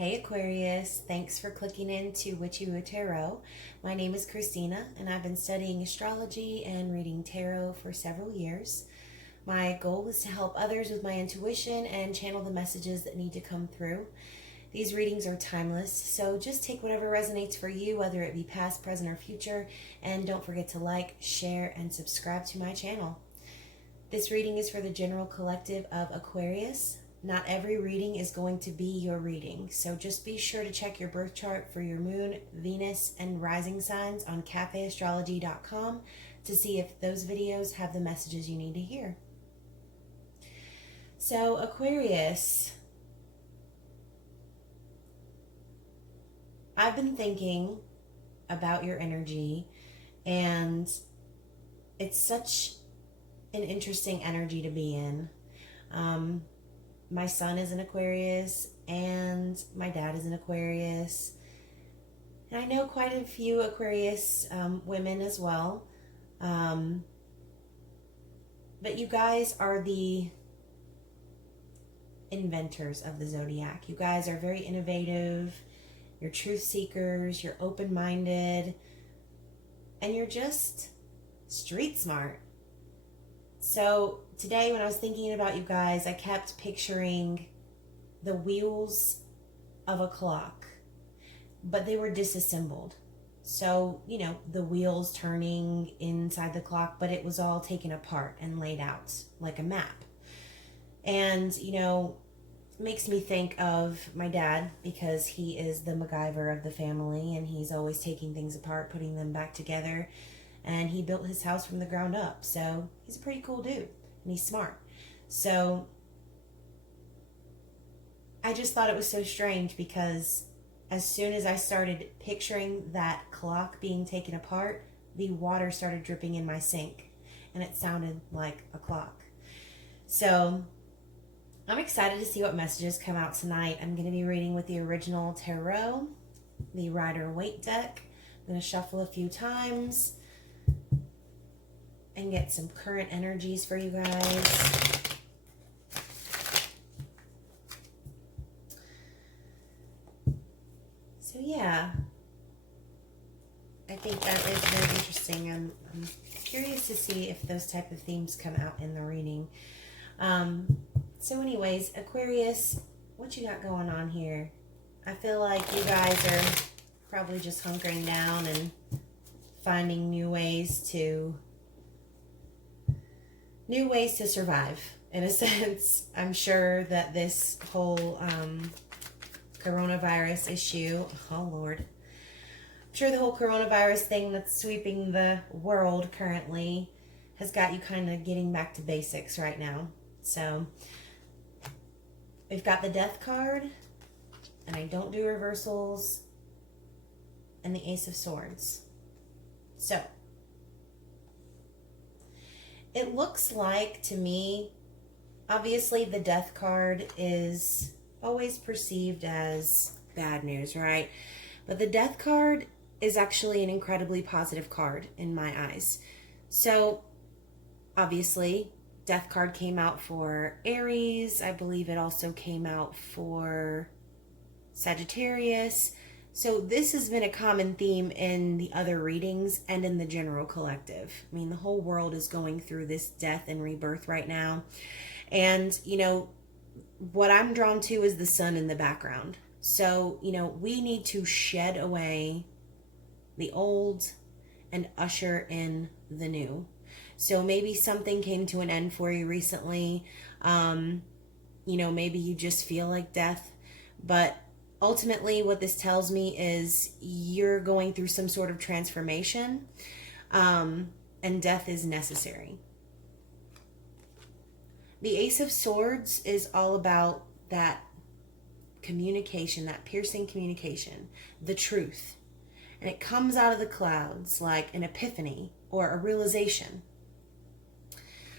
Hey Aquarius, thanks for clicking into Witchy-Woo Tarot. My name is Christina and I've been studying astrology and reading tarot for several years. My goal is to help others with my intuition and channel the messages that need to come through. These readings are timeless, so just take whatever resonates for you, whether it be past, present, or future, and don't forget to like, share, and subscribe to my channel. This reading is for the general collective of Aquarius. Not every reading is going to be your reading, so just be sure to check your birth chart for your moon, Venus, and rising signs on cafeastrology.com to see if those videos have the messages you need to hear. So Aquarius, I've been thinking about your energy, and it's such an interesting energy to be in. My son is an Aquarius and my dad is an Aquarius. And I know quite a few Aquarius women as well. But you guys are the inventors of the zodiac. You guys are very innovative. You're truth seekers. You're open-minded. And you're just street smart. So today when I was thinking about you guys, I kept picturing the wheels of a clock, but they were disassembled. So, you know, the wheels turning inside the clock, but it was all taken apart and laid out like a map. And, you know, makes me think of my dad because he is the MacGyver of the family and he's always taking things apart, putting them back together. And he built his house from the ground up. So he's a pretty cool dude and he's smart. So I just thought it was so strange because as soon as I started picturing that clock being taken apart, the water started dripping in my sink and it sounded like a clock. So I'm excited to see what messages come out tonight. I'm going to be reading with the original tarot, the Rider-Waite deck. I'm going to shuffle a few times and get some current energies for you guys. So yeah, I think that is very interesting. I'm curious to see if those type of themes come out in the reading. So anyways, Aquarius, what you got going on here? I feel like you guys are probably just hunkering down and finding new ways to survive, in a sense. I'm sure that this whole coronavirus issue, oh Lord, I'm sure the whole coronavirus thing that's sweeping the world currently has got you kind of getting back to basics right now. So we've got the Death card, and I don't do reversals, and the Ace of Swords. So it looks like to me, obviously the Death card is always perceived as bad news, right? But the Death card is actually an incredibly positive card in my eyes. So obviously Death card came out for Aries. I believe it also came out for Sagittarius. So this has been a common theme in the other readings and in the general collective. I mean, the whole world is going through this death and rebirth right now. And, you know, what I'm drawn to is the sun in the background. So, you know, we need to shed away the old and usher in the new. So maybe something came to an end for you recently. You know, maybe you just feel like death, but ultimately, what this tells me is you're going through some sort of transformation, and death is necessary. The Ace of Swords is all about that communication, that piercing communication, the truth. And it comes out of the clouds like an epiphany or a realization.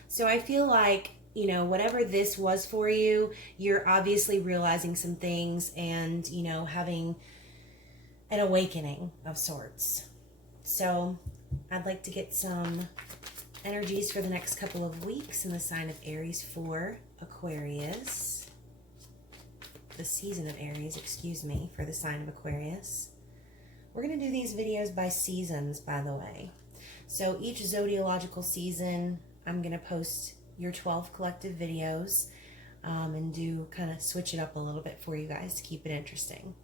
So I feel like, you know, whatever this was for you, you're obviously realizing some things and, you know, having an awakening of sorts. So I'd like to get some energies for the next couple of weeks in the sign of Aries for Aquarius. the season of Aries, excuse me, for the sign of Aquarius. We're going to do these videos by seasons, by the way. So each zodiological season, I'm going to post your 12 collective videos and do kind of switch it up a little bit for you guys to keep it interesting.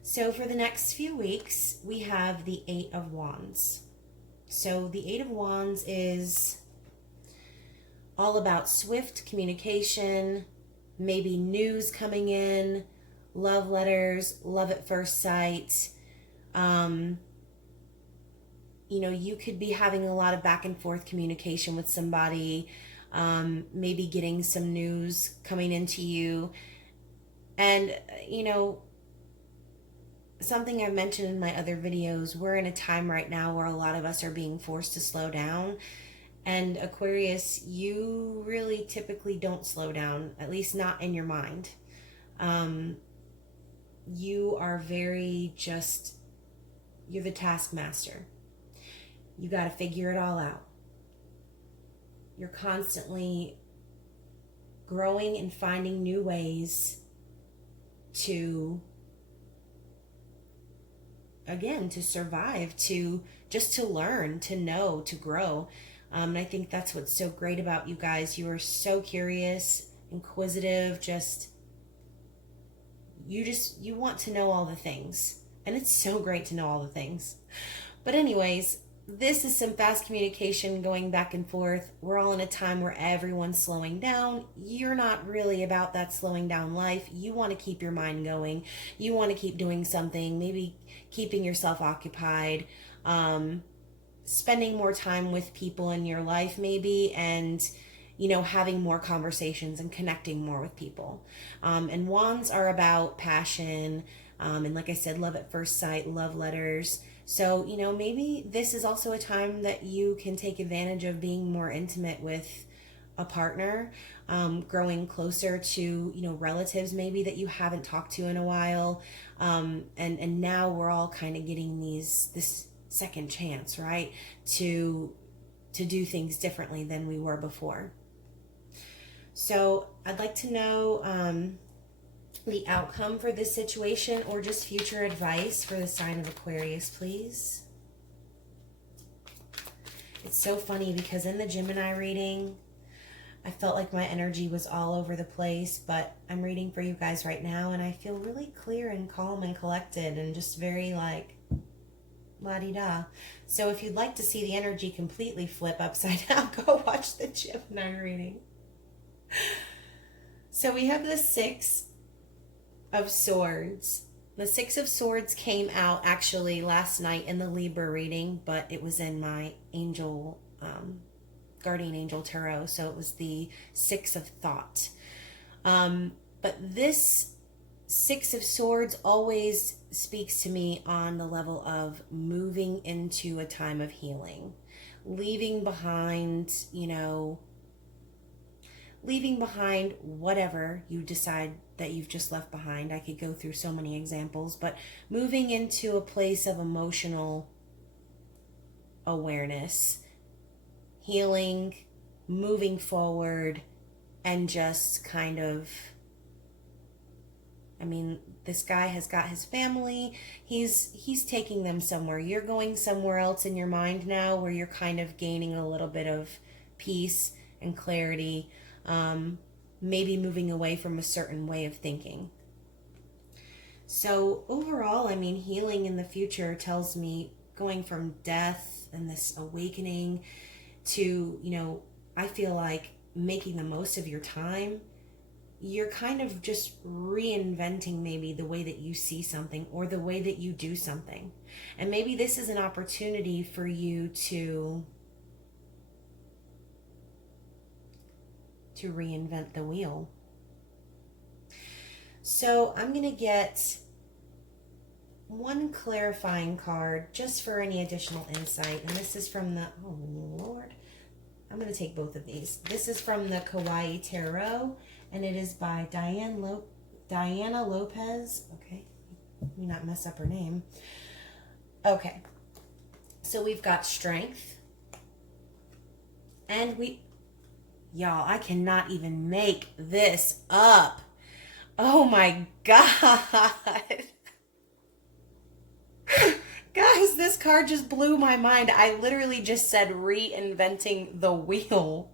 So for the next few weeks, we have the Eight of Wands. So the Eight of Wands is all about swift communication, maybe news coming in, love letters, love at first sight. You know, you could be having a lot of back and forth communication with somebody, maybe getting some news coming into you. And, you know, something I've mentioned in my other videos, we're in a time right now where a lot of us are being forced to slow down. And Aquarius, you really typically don't slow down, at least not in your mind. You are very just, you're the taskmaster. You got to figure it all out. You're constantly growing and finding new ways to, again, to survive, to just to learn, to know, to grow. And I think that's what's so great about you guys. You are so curious, inquisitive, you want to know all the things. And it's so great to know all the things. But anyways, this is some fast communication going back and forth. We're all in a time where everyone's slowing down. You're not really about that slowing down life. You want to keep your mind going. You want to keep doing something, maybe keeping yourself occupied, spending more time with people in your life maybe, and, you know, having more conversations and connecting more with people. And wands are about passion, and like I said, love at first sight, love letters. So, you know, maybe this is also a time that you can take advantage of being more intimate with a partner, growing closer to, you know, relatives maybe that you haven't talked to in a while. And now we're all kind of getting this second chance, right? To do things differently than we were before. So I'd like to know the outcome for this situation, or just future advice for the sign of Aquarius, please. It's so funny because in the Gemini reading, I felt like my energy was all over the place, but I'm reading for you guys right now and I feel really clear and calm and collected and just very like la-di-da. So if you'd like to see the energy completely flip upside down, go watch the Gemini reading. So we have the Six of Swords. The Six of Swords came out actually last night in the Libra reading, but it was in my angel, guardian angel tarot, so it was the Six of Thought. But this Six of Swords always speaks to me on the level of moving into a time of healing, leaving behind, you know, leaving behind whatever you decide that you've just left behind. I could go through so many examples, but moving into a place of emotional awareness, healing, moving forward, and just kind of, I mean, this guy has got his family. He's taking them somewhere. You're going somewhere else in your mind now where you're kind of gaining a little bit of peace and clarity. Maybe moving away from a certain way of thinking. So overall, I mean, healing in the future tells me going from death and this awakening to, you know, I feel like making the most of your time. You're kind of just reinventing maybe the way that you see something or the way that you do something. And maybe this is an opportunity for you to reinvent the wheel. So I'm going to get one clarifying card just for any additional insight. And this is from the, oh Lord, I'm going to take both of these. This is from the Kauai Tarot, and it is by Diana Lopez. Okay, let me not mess up her name. Okay, so we've got strength, and y'all, I cannot even make this up. Oh my God. Guys, this card just blew my mind. I literally just said reinventing the wheel.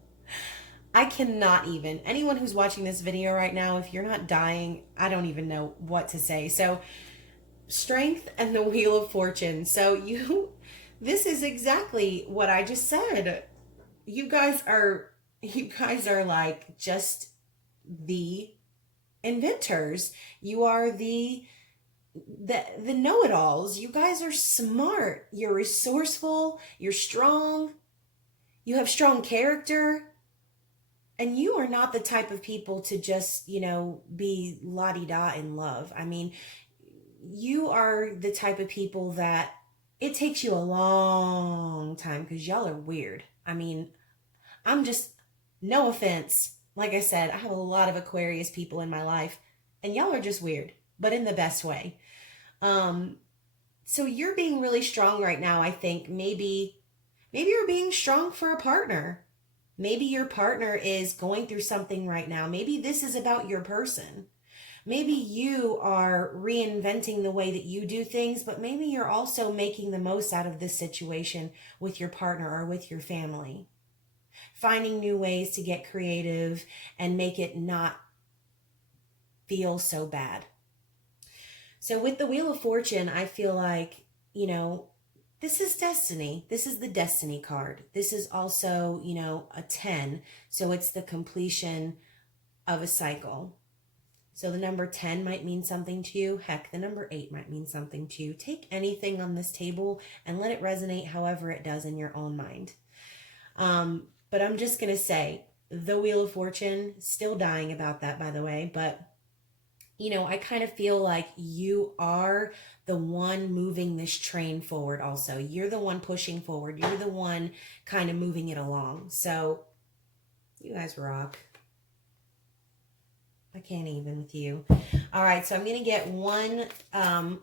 I cannot even. Anyone who's watching this video right now, if you're not dying, I don't even know what to say. So, strength and the wheel of fortune. So, this is exactly what I just said. You guys are, you guys are like just the inventors. You are the know-it-alls. You guys are smart. You're resourceful. You're strong. You have strong character. And you are not the type of people to just, be la-di-da in love. I mean, you are the type of people that it takes you a long time because y'all are weird. I mean, I'm just, no offense. Like I said, I have a lot of Aquarius people in my life, and y'all are just weird, but in the best way. Um, so you're being really strong right now. I think maybe you're being strong for a partner. Maybe your partner is going through something right now. Maybe this is about your person. Maybe you are reinventing the way that you do things, but maybe you're also making the most out of this situation with your partner or with your family. Finding new ways to get creative and make it not feel so bad. So with the Wheel of Fortune, I feel like, this is destiny. This is the destiny card. This is also, a 10. So it's the completion of a cycle. So the number 10 might mean something to you. Heck, the number 8 might mean something to you. Take anything on this table and let it resonate however it does in your own mind. But I'm just going to say, the Wheel of Fortune, still dying about that, by the way, but I kind of feel like you are the one moving this train forward also. You're the one pushing forward. You're the one kind of moving it along. So you guys rock. I can't even with you. All right, so I'm going to get one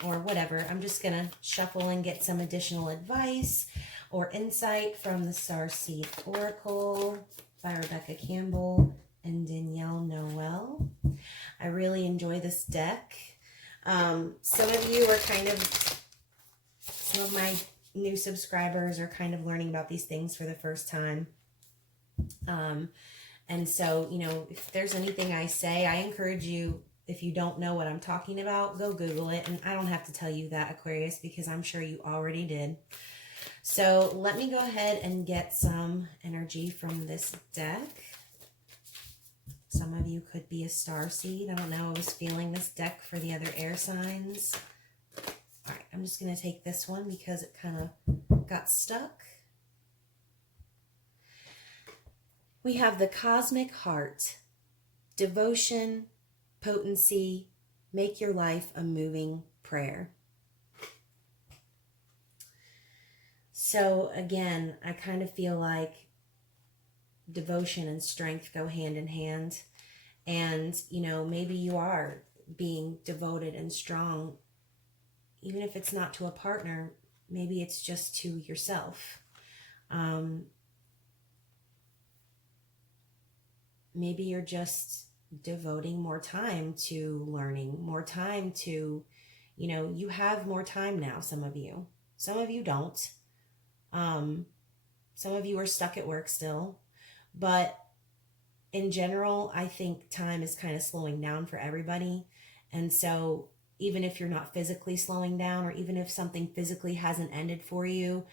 or whatever. I'm just going to shuffle and get some additional advice or insight from the Starseed Oracle by Rebecca Campbell and Danielle Noel. I really enjoy this deck. Some of you are some of my new subscribers are kind of learning about these things for the first time. And so, if there's anything I say, I encourage you, if you don't know what I'm talking about, go Google it. And I don't have to tell you that, Aquarius, because I'm sure you already did. So let me go ahead and get some energy from this deck. Some of you could be a starseed. I don't know. I was feeling this deck for the other air signs. All right, I'm just going to take this one because it kind of got stuck. We have the Cosmic Heart, devotion, potency, make your life a moving prayer. So again, I kind of feel like devotion and strength go hand in hand. And, maybe you are being devoted and strong, even if it's not to a partner, maybe it's just to yourself. Maybe you're just devoting more time to learning, more time to, you have more time now, some of you. Some of you don't. Some of you are stuck at work still. But in general, I think time is kind of slowing down for everybody. And so even if you're not physically slowing down, or even if something physically hasn't ended for you,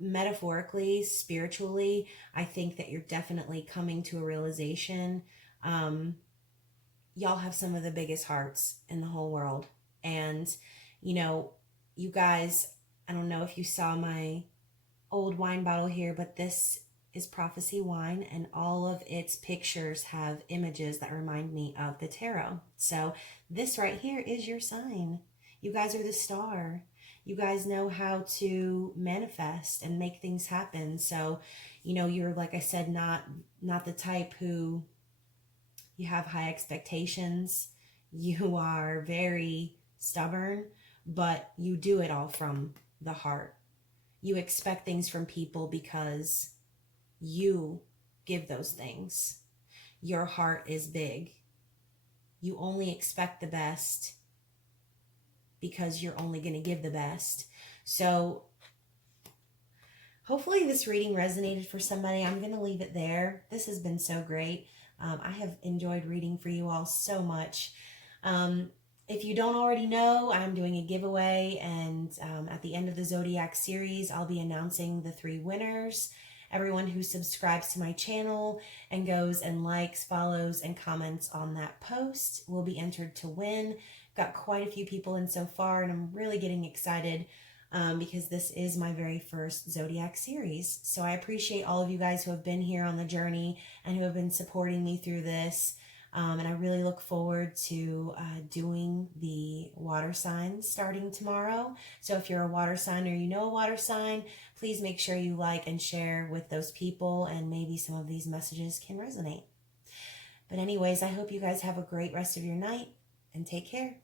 metaphorically, spiritually, I think that you're definitely coming to a realization. Y'all have some of the biggest hearts in the whole world. And, you guys, I don't know if you saw my old wine bottle here, but this is prophecy wine, and all of its pictures have images that remind me of the tarot. So this right here is your sign. You guys are the star. You guys know how to manifest and make things happen. So, you're, like I said, not the type who you have high expectations. You are very stubborn, but you do it all from the heart. You expect things from people because you give those things. Your heart is big. you only expect the best because you're only going to give the best. So hopefully this reading resonated for somebody. I'm going to leave it there. This has been so great. I have enjoyed reading for you all so much. If you don't already know, I'm doing a giveaway, and at the end of the Zodiac series, I'll be announcing the 3 winners. Everyone who subscribes to my channel and goes and likes, follows, and comments on that post will be entered to win. Got quite a few people in so far, and I'm really getting excited because this is my very first Zodiac series. So I appreciate all of you guys who have been here on the journey and who have been supporting me through this. And I really look forward to doing the water signs starting tomorrow. So if you're a water sign or you know a water sign, please make sure you like and share with those people, and maybe some of these messages can resonate. But anyways, I hope you guys have a great rest of your night, and take care.